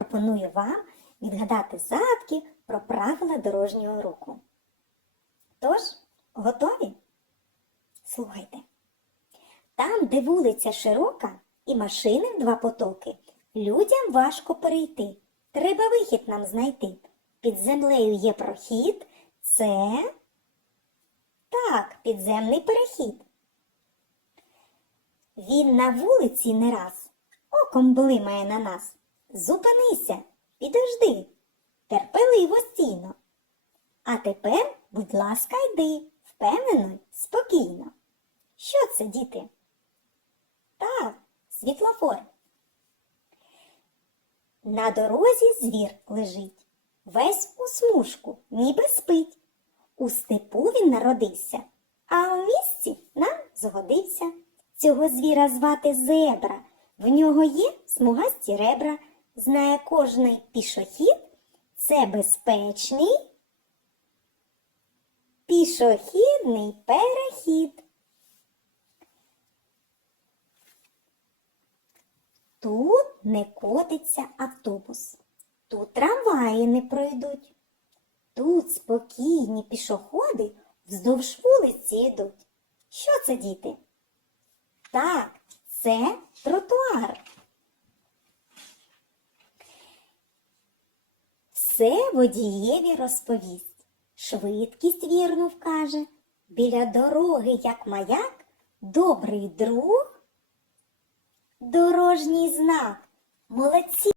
пропоную вам відгадати загадки про правила дорожнього руху. Тож, готові? Слухайте. Там, де вулиця широка і машини в два потоки, людям важко перейти. Треба вихід нам знайти. Під землею є прохід. Це так, підземний перехід. Він на вулиці не раз, оком блимає на нас. Зупинися, підожди, терпеливо стійно. А тепер, будь ласка, йди, впевнено, спокійно. Що це, діти? Так, світлофор. На дорозі звір лежить, весь у смужку, ніби спить. У степу він народився, а у місці нам згодився. Цього звіра звати зебра. В нього є смугасті ребра. Знає кожний пішохід. Це безпечний пішохідний перехід. Тут не котиться автобус, тут трамваї не пройдуть. Тут спокійні пішоходи вздовж вулиці йдуть. Що це, діти? Так, це Все водієві розповість, швидкість вірнув вкаже. Біля дороги, як маяк, добрий друг, дорожній знак. Молодці!